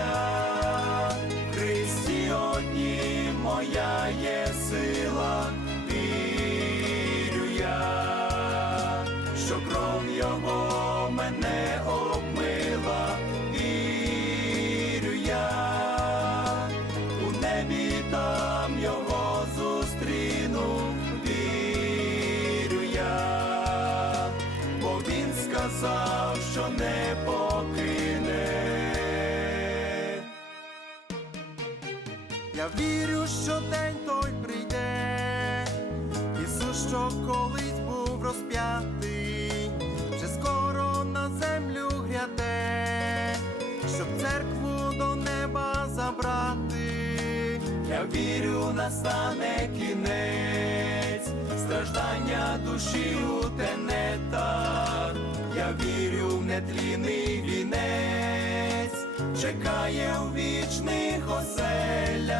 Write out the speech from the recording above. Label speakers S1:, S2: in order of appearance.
S1: я, Христі одні моя є сила, вірю я, що кров його мене обмила, вірю я, у небі там його зустріну, вірю я, бо він сказав, що не покине.
S2: Я вірю, що день той прийде, Ісус, що колись був розп'ятий, вже скоро на землю гряде, щоб церкву до неба забрати.
S1: Я вірю, настане кінець, страждання душі у тенетах. Я вірю в нетлінний вінець, чекає у вічних оселях.